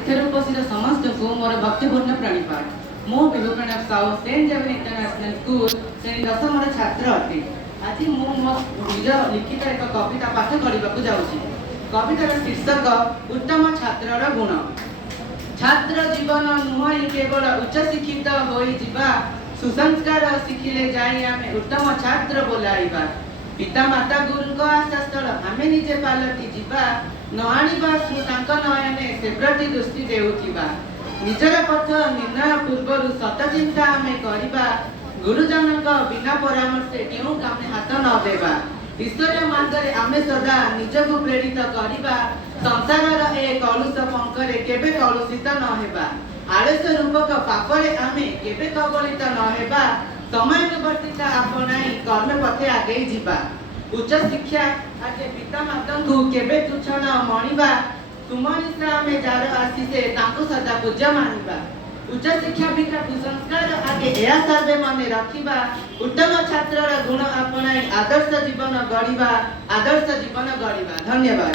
ଏଠାରେ ଉପସ୍ଥିତ ସମସ୍ତଙ୍କୁ ମୋର ଭକ୍ତିପୂର୍ଣ୍ଣ ପ୍ରଣିପାତ। ମୁଁ Bibhupranab Sahu Saint Xavier international school ଶ୍ରେଣୀ 10ର ଛାତ୍ର ଅଟେ। ଆଜି ମୁଁ ମୋ ନିଜ ଲିଖିତ ଏକ କବିତା ପାଠ କରିବାକୁ ଯାଉଛି। କବିତାର ଶୀର୍ଷକ ଉତ୍ତମ ଛାତ୍ରର ଗୁଣ। ଛାତ୍ର ଜୀବନ ନୁହେଁ କେବଳ ଉଚ୍ଚ ଶିକ୍ଷିତ ହୋଇଯିବା, ସୁସଂସ୍କାର ଶିଖିଲେ ଯାଇ ଆମେ ଉତ୍ତମ ଛାତ୍ର ବୋଲାଇବା। ପିତା ମାତା ଗୁରୁଙ୍କ ଆଶାସ୍ଥଳ ଆମେ ନିଜେ ପାଲଟି ଯିବା, ନ ଆଣିବା ତାଙ୍କ ନୟନେ ସେ ପ୍ରତି ଦୃଷ୍ଟି ଦେଉଥିବା। ନିଜର ପଥ ନିର୍ଣ୍ଣୟ ପୂର୍ବରୁ ସତ ଚିନ୍ତା ଆମେ କରିବା, ଗୁରୁଜନଙ୍କ ବିନା ପରାମର୍ଶେ କେଉଁ କାମେ ହାତ ନ ଦେବା। ଈଶ୍ୱର ମାର୍ଗରେ ଆମେ ସଦା ନିଜକୁ ପ୍ରେରିତ କରିବା, ସଂସାରର ଏ କଳୁଷ ପଙ୍କରେ କେବେ କଳୁଷିତ ନ ହେବା। ଆଳସ୍ୟ ରୂପକ ପାପରେ ଆମେ କେବେ କବଳିତ ନ ହେବା, ସମୟାନୁବର୍ତ୍ତିତା ଆପଣାଇ କର୍ମ ପଥେ ଆଗେଇ ଯିବା। ଉଚ୍ଚ ଶିକ୍ଷା ଆଗେ ପିତା ମାତାଙ୍କୁ କେବେ ତୁଚ୍ଛ ନ ମଣିବା, ତୁମଣିଷ ଆମେ ଯାର ଆସିଛେ ତାଙ୍କୁ ସଦା ପୂଜ୍ୟ ମାନିବା। ଉଚ୍ଚ ଶିକ୍ଷା ଭିକ୍ଷା କୁସଂସ୍କାର ଆଗେ ଏହା ସର୍ବେ ମନେ ରଖିବା, ଉତ୍ତମ ଛାତ୍ରର ଗୁଣ ଆପଣାଇ ଆଦର୍ଶ ଜୀବନ ଗଢ଼ିବା। ଧନ୍ୟବାଦ।